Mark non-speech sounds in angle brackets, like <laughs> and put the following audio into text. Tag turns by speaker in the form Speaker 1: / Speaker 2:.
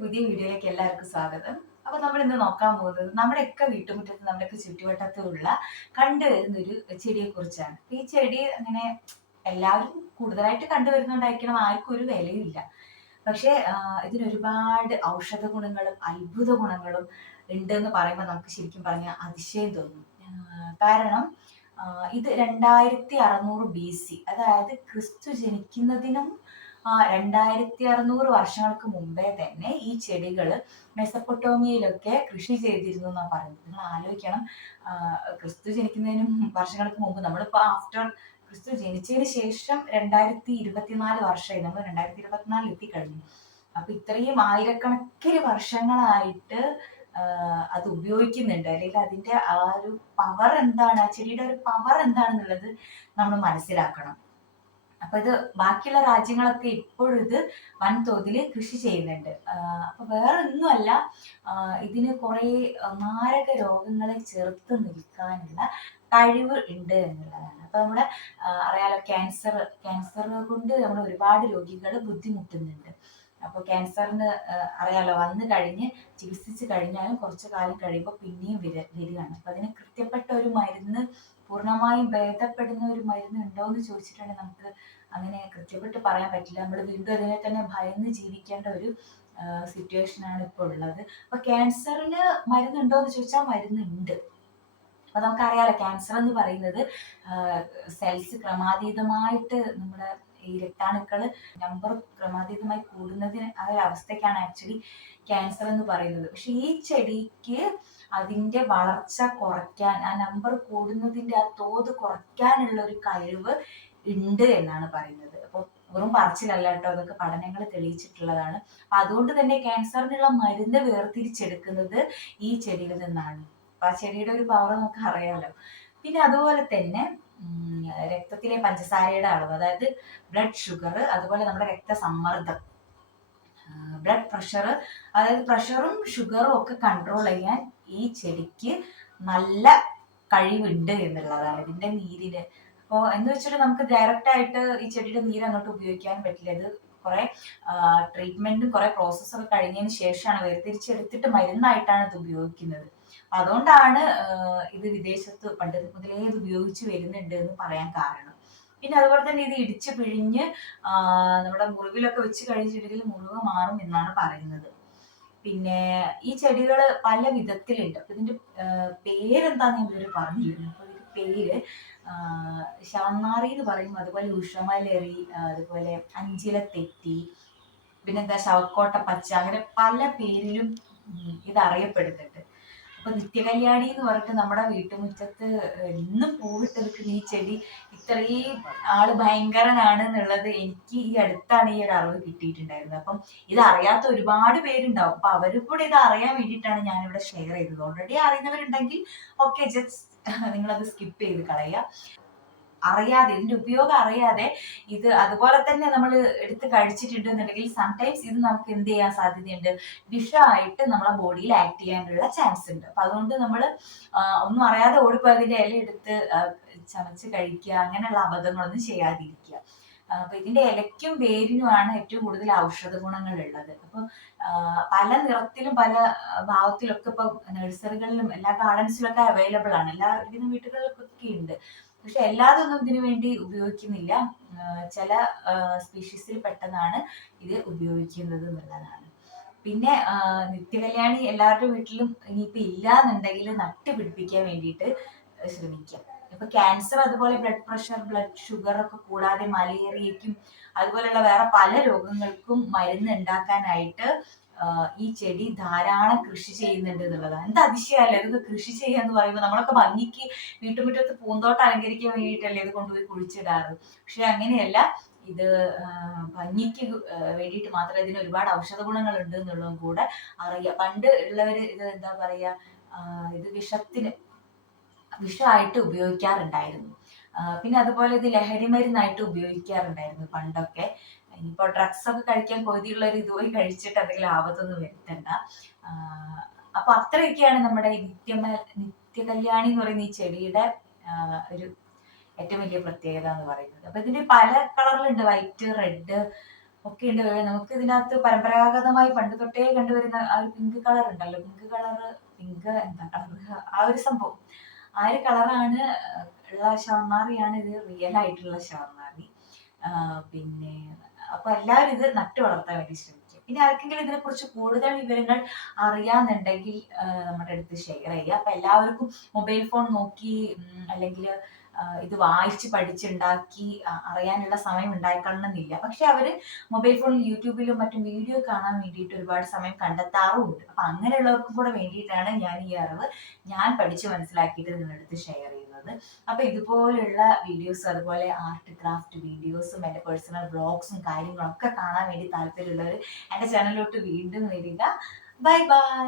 Speaker 1: പുതിയ വീഡിയോയിലേക്ക് എല്ലാവർക്കും സ്വാഗതം. അപ്പൊ നമ്മൾ ഇന്ന് നോക്കാൻ പോകുന്നത് നമ്മുടെയൊക്കെ വീട്ടുമുറ്റത്ത് നമ്മുടെയൊക്കെ ചുറ്റുവട്ടത്തുള്ള കണ്ടുവരുന്ന ഒരു ചെടിയെ കുറിച്ചാണ് ഈ ചെടി അങ്ങനെ എല്ലാവരും കൂടുതലായിട്ട് കണ്ടുവരുന്നുണ്ടായിരിക്കണം ആർക്കും ഒരു വിലയില്ല. പക്ഷേ ആ, ഇതിന് ഒരുപാട് ഔഷധ ഗുണങ്ങളും അത്ഭുത ഗുണങ്ങളും ഉണ്ട് എന്ന് പറയുമ്പോൾ നമുക്ക് ശരിക്കും പറഞ്ഞാൽ അതിശയം തോന്നും. കാരണം ഇത് രണ്ടായിരത്തി അറുന്നൂറ് ബി സി അതായത് ക്രിസ്തു ജനിക്കുന്നതിനും രണ്ടായിരത്തി അറുന്നൂറ് വർഷങ്ങൾക്ക് മുമ്പേ തന്നെ ഈ ചെടികൾ മെസപ്പൊട്ടോമിയയിലൊക്കെ കൃഷി ചെയ്തിരുന്നു എന്നാണ് പറയുന്നത്. നിങ്ങൾ ആലോചിക്കണം. ക്രിസ്തു ജനിക്കുന്നതിനും വർഷങ്ങൾക്ക് മുമ്പ് നമ്മളിപ്പോൾ ആഫ്റ്റർ ക്രിസ്തു ജനിച്ചതിന് ശേഷം രണ്ടായിരത്തി ഇരുപത്തിനാല് വർഷമായി. നമ്മൾ രണ്ടായിരത്തി ഇരുപത്തിനാലിൽ എത്തിക്കഴിഞ്ഞു. അപ്പൊ ഇത്രയും ആയിരക്കണക്കിന് വർഷങ്ങളായിട്ട് അത് ഉപയോഗിക്കുന്നുണ്ട്. അല്ലെങ്കിൽ അതിന്റെ ആ ഒരു പവർ എന്താണ്? ആ ചെടിയുടെ ഒരു പവർ എന്താണെന്നുള്ളത് നമ്മൾ മനസ്സിലാക്കണം. അപ്പൊ ഇത് ബാക്കിയുള്ള രാജ്യങ്ങളൊക്കെ ഇപ്പോഴും ഇത് വൻതോതിൽ കൃഷി ചെയ്യുന്നുണ്ട്. അപ്പൊ വേറെ ഒന്നുമല്ല ഇതിന് കുറെ മാരക രോഗങ്ങളെ ചെറുത്ത് നിൽക്കാനുള്ള കഴിവ് ഉണ്ട് എന്നുള്ളതാണ്. അപ്പൊ നമ്മുടെ അറിയാലോ ക്യാൻസർ ക്യാൻസർ കൊണ്ട് നമ്മൾ ഒരുപാട് രോഗികൾ ബുദ്ധിമുട്ടുന്നുണ്ട്. അപ്പോൾ ക്യാൻസറിന് അറിയാലോ വന്നു കഴിഞ്ഞ് ചികിത്സിച്ച് കഴിഞ്ഞാലും കുറച്ചു കാലം കഴിയുമ്പോൾ പിന്നെയും വര വരികയാണ്. അപ്പൊ അതിന് കൃത്യപ്പെട്ട ഒരു മരുന്ന് പൂർണമായും ഭേദപ്പെടുന്ന ഒരു മരുന്ന് ഉണ്ടോ എന്ന് ചോദിച്ചിട്ടുണ്ടെങ്കിൽ നമുക്ക് അങ്ങനെ കൃത്യപ്പെട്ട് പറയാൻ പറ്റില്ല. നമ്മൾ വീണ്ടും അതിനെ തന്നെ ഭയന്ന് ജീവിക്കേണ്ട ഒരു സിറ്റുവേഷൻ ആണ് ഇപ്പോൾ ഉള്ളത്. അപ്പൊ ക്യാൻസറിന് മരുന്നുണ്ടോ എന്ന് ചോദിച്ചാൽ മരുന്നുണ്ട്. അപ്പൊ നമുക്കറിയാലോ ക്യാൻസർ എന്ന് പറയുന്നത് സെൽസ് ക്രമാതീതമായിട്ട് നമ്മുടെ ഈ രക്താണുക്കൾ നമ്പർ ക്രമാതീതമായി കൂടുന്നതിന് ആ ഒരു അവസ്ഥയ്ക്കാണ് ആക്ച്വലി ക്യാൻസർ എന്ന് പറയുന്നത്. പക്ഷെ ഈ ചെടിക്ക് അതിന്റെ വളർച്ച കുറയ്ക്കാൻ ആ നമ്പർ കൂടുന്നതിന്റെ ആ തോത് കുറയ്ക്കാനുള്ള ഒരു കഴിവ് ഉണ്ട് എന്നാണ് പറയുന്നത്. അപ്പോൾ വെറും പറച്ചിലല്ല കേട്ടോ അതൊക്കെ പഠനങ്ങൾ തെളിയിച്ചിട്ടുള്ളതാണ്. അതുകൊണ്ട് തന്നെ ക്യാൻസറിനുള്ള മരുന്ന് വേർതിരിച്ചെടുക്കുന്നത് ഈ ചെടിയിൽ നിന്നാണ്. അപ്പൊ ആ ചെടിയുടെ ഒരു പവർ നമുക്ക് അറിയാലോ. പിന്നെ അതുപോലെ തന്നെ രക്തത്തിലെ പഞ്ചസാരയുടെ അളവ് അതായത് ബ്ലഡ് ഷുഗർ അതുപോലെ നമ്മുടെ രക്തസമ്മർദ്ദം. ബ്ലഡ് പ്രഷർ അതായത് പ്രഷറും ഷുഗറും ഒക്കെ കൺട്രോൾ ചെയ്യാൻ ഈ ചെടിക്ക് നല്ല കഴിവുണ്ട് എന്നുള്ളതാണ് ഇതിന്റെ നീരിന് അപ്പോൾ എന്ന് വെച്ചിട്ട് നമുക്ക് ഡയറക്റ്റ് ആയിട്ട് ഈ ചെടിയുടെ നീര് അങ്ങോട്ട് ഉപയോഗിക്കാൻ പറ്റില്ല. ഇത് കുറെ ട്രീറ്റ്മെന്റും കുറെ പ്രോസസ്സൊക്കെ കഴിഞ്ഞതിന് ശേഷമാണ് വേർതിരിച്ചെടുത്തിട്ട് മരുന്നായിട്ടാണ് ഇത് ഉപയോഗിക്കുന്നത്. അതുകൊണ്ടാണ് ഇത് വിദേശത്ത് പണ്ട് മുതലേ ഇത് ഉപയോഗിച്ച് വരുന്നുണ്ട് എന്ന് പറയാൻ കാരണം. പിന്നെ അതുപോലെ തന്നെ ഇത് ഇടിച്ച് പിഴിഞ്ഞ് നമ്മുടെ മുറിവിലൊക്കെ വെച്ച് കഴിച്ചിട്ടുണ്ടെങ്കിൽ മുറിവ് മാറും എന്നാണ് പറയുന്നത്. പിന്നെ ഈ ചെടികൾ പല വിധത്തിലുണ്ട്. അപ്പൊ ഇതിന്റെ പേരെന്താന്ന് ഇവർ പറഞ്ഞിരുന്നു അപ്പൊ ഇതിന്റെ പേര് ശവന്നാറി എന്ന് പറയും. അതുപോലെ ഉഷമലറി അതുപോലെ അഞ്ചില തെറ്റി പിന്നെന്താ ശവക്കോട്ട പച്ച അങ്ങനെ പല പേരിലും ഇത് അറിയപ്പെടുന്നുണ്ട്. അപ്പൊ നിത്യകല്യാണി എന്ന് പറഞ്ഞിട്ട് നമ്മുടെ വീട്ടുമുറ്റത്ത് എന്നും പൂവിട്ട് നിൽക്കുന്ന ഈ ചെടി ഇത്രയും ആൾ ഭയങ്കരനാണ് എന്നുള്ളത് എനിക്ക് ഈ അടുത്താണ് ഈ ഒരു അറിവ് കിട്ടിയിട്ടുണ്ടായിരുന്നത്. അപ്പം ഇത് അറിയാത്ത ഒരുപാട് പേരുണ്ടാവും. അപ്പൊ അവരും കൂടെ ഇത് അറിയാൻ വേണ്ടിയിട്ടാണ് ഞാനിവിടെ ഷെയർ ചെയ്തത്. ഓൾറെഡി അറിയുന്നവരുണ്ടെങ്കിൽ ഓക്കെ ജസ്റ്റ് <laughs> നിങ്ങളത് സ്കിപ്പ് ചെയ്ത് കളയുക. അറിയാതെ ഇതിന്റെ ഉപയോഗം അറിയാതെ ഇത് അതുപോലെ തന്നെ നമ്മൾ എടുത്ത് കഴിച്ചിട്ടുണ്ടെന്നുണ്ടെങ്കിൽ സംടൈംസ് ഇത് നമുക്ക് എന്ത് ചെയ്യാൻ സാധ്യതയുണ്ട്? വിഷമായിട്ട് നമ്മളെ ബോഡിയിൽ ആക്ട് ചെയ്യാനുള്ള ചാൻസ് ഉണ്ട്. അപ്പൊ അതുകൊണ്ട് നമ്മൾ ഒന്നും അറിയാതെ ഓടിപ്പോയതിന്റെ ഇല എടുത്ത് ചമച്ച് കഴിക്കുക അങ്ങനെയുള്ള അബദ്ധങ്ങളൊന്നും ചെയ്യാതിരിക്കുക. അപ്പൊ ഇതിന്റെ ഇലയ്ക്കും വേരിനുമാണ് ഏറ്റവും കൂടുതൽ ഔഷധ ഗുണങ്ങൾ ഉള്ളത് അപ്പൊ പല നിറത്തിലും പല ഭാവത്തിലൊക്കെ ഇപ്പൊ നഴ്സറികളിലും എല്ലാ ഗാർഡൻസിലൊക്കെ അവൈലബിൾ ആണ്. എല്ലാ വീടുകളിലൊക്കെ ഉണ്ട് പക്ഷെ എല്ലാതൊന്നും ഇതിനു വേണ്ടി ഉപയോഗിക്കുന്നില്ല. ചില സ്പീഷീസിൽ പെട്ടെന്നാണ് ഇത് ഉപയോഗിക്കുന്നത് എന്നുള്ളതാണ്. പിന്നെ നിത്യകല്യാണി എല്ലാവരുടെ വീട്ടിലും ഇനിയിപ്പോ ഇല്ല എന്നുണ്ടെങ്കിൽ നട്ടുപിടിപ്പിക്കാൻ വേണ്ടിയിട്ട് ശ്രമിക്കാം. ഇപ്പൊ ക്യാൻസർ അതുപോലെ ബ്ലഡ് പ്രഷർ ബ്ലഡ് ഷുഗർ ഒക്കെ കൂടാതെ മലേറിയയ്ക്കും അതുപോലെയുള്ള വേറെ പല രോഗങ്ങൾക്കും മരുന്ന് ഉണ്ടാക്കാനായിട്ട് ഈ ചെടി ധാരാളം കൃഷി ചെയ്യുന്നുണ്ട് എന്നുള്ളതാണ് എന്ത് അതിശയമല്ലേ ഇത് കൃഷി ചെയ്യുക ചെയ്യാന്ന് പറയുമ്പോൾ നമ്മളൊക്കെ ഭംഗിക്ക് വീട്ടുമുറ്റത്ത് പൂന്തോട്ടം അലങ്കരിക്കാൻ വേണ്ടിയിട്ടല്ലേ ഇത് കൊണ്ടുപോയി കുഴിച്ചിടാറ്. പക്ഷെ അങ്ങനെയല്ല. ഇത് ഭംഗിക്ക് വേണ്ടിയിട്ട് മാത്രമേ ഇതിന് ഒരുപാട് ഔഷധ ഗുണങ്ങൾ ഉണ്ട് എന്നുള്ളതും കൂടെ അറിയാം. പണ്ട് ഉള്ളവര് ഇത് എന്താ പറയാ ഇത് വിഷത്തിന് വിഷമായിട്ട് ഉപയോഗിക്കാറുണ്ടായിരുന്നു. പിന്നെ അതുപോലെ ഇത് ലഹരി മരുന്നായിട്ട് ഉപയോഗിക്കാറുണ്ടായിരുന്നു പണ്ടൊക്കെ. ഇനിയിപ്പോ ഡ്രഗ്സ് ഒക്കെ കഴിക്കാൻ കൊതിയുള്ളവർ ഇതുപോയി കഴിച്ചിട്ട് എന്തെങ്കിലും ആപത്തൊന്നും വരുത്തണ്ട. അപ്പൊ അത്രയൊക്കെയാണ് നമ്മുടെ നിത്യമ നിത്യകല്യാണി എന്ന് പറയുന്ന ഈ ചെടിയുടെ ഒരു ഏറ്റവും വലിയ പ്രത്യേകത എന്ന് പറയുന്നത്. അപ്പൊ ഇതിന്റെ പല കളറിലുണ്ട് വൈറ്റ് റെഡ് ഒക്കെ ഉണ്ട്. നമുക്ക് ഇതിനകത്ത് പരമ്പരാഗതമായി പണ്ട് തൊട്ടേ കണ്ടുവരുന്ന ആ ഒരു പിങ്ക് കളർ ഉണ്ടല്ലോ. പിങ്ക് കളർ പിങ്ക് എന്താ കളർ ആ ഒരു സംഭവം. ആ ഒരു കളറാണ് ഉള്ള ഷവർമാറിയാണ് ഇത് റിയൽ ആയിട്ടുള്ള ഷവർമാറി പിന്നെ അപ്പൊ എല്ലാവരും ഇത് നട്ടു വളർത്താൻ വേണ്ടി ശ്രമിക്കും. പിന്നെ ആർക്കെങ്കിലും ഇതിനെ കുറിച്ച് കൂടുതൽ വിവരങ്ങൾ അറിയാന്നുണ്ടെങ്കിൽ നമ്മുടെ അടുത്ത് ഷെയർ ചെയ്യുക. അപ്പൊ എല്ലാവർക്കും മൊബൈൽ ഫോൺ നോക്കി അല്ലെങ്കിൽ ഇത് വായിച്ച് പഠിച്ചുണ്ടാക്കി അറിയാനുള്ള സമയം ഉണ്ടായിക്കൊള്ളണമെന്നില്ല പക്ഷെ അവർ മൊബൈൽ ഫോണിൽ യൂട്യൂബിലും മറ്റും വീഡിയോ കാണാൻ വേണ്ടിയിട്ട് ഒരുപാട് സമയം കണ്ടെത്താറുമുണ്ട്. അപ്പൊ അങ്ങനെയുള്ളവർക്കും കൂടെ വേണ്ടിയിട്ടാണ് ഞാൻ ഈ അറിവ് ഞാൻ പഠിച്ച് മനസ്സിലാക്കിയിട്ട് നിങ്ങളടുത്ത് ഷെയർ ചെയ്യുന്നത് അപ്പൊ ഇതുപോലുള്ള വീഡിയോസ് അതുപോലെ ആർട്ട് ക്രാഫ്റ്റ് വീഡിയോസും എന്റെ പേഴ്സണൽ ബ്ലോഗ്സും കാര്യങ്ങളൊക്കെ കാണാൻ വേണ്ടി താല്പര്യമുള്ളവർ എന്റെ ചാനലിലോട്ട് വീണ്ടും വരിക. Bye bye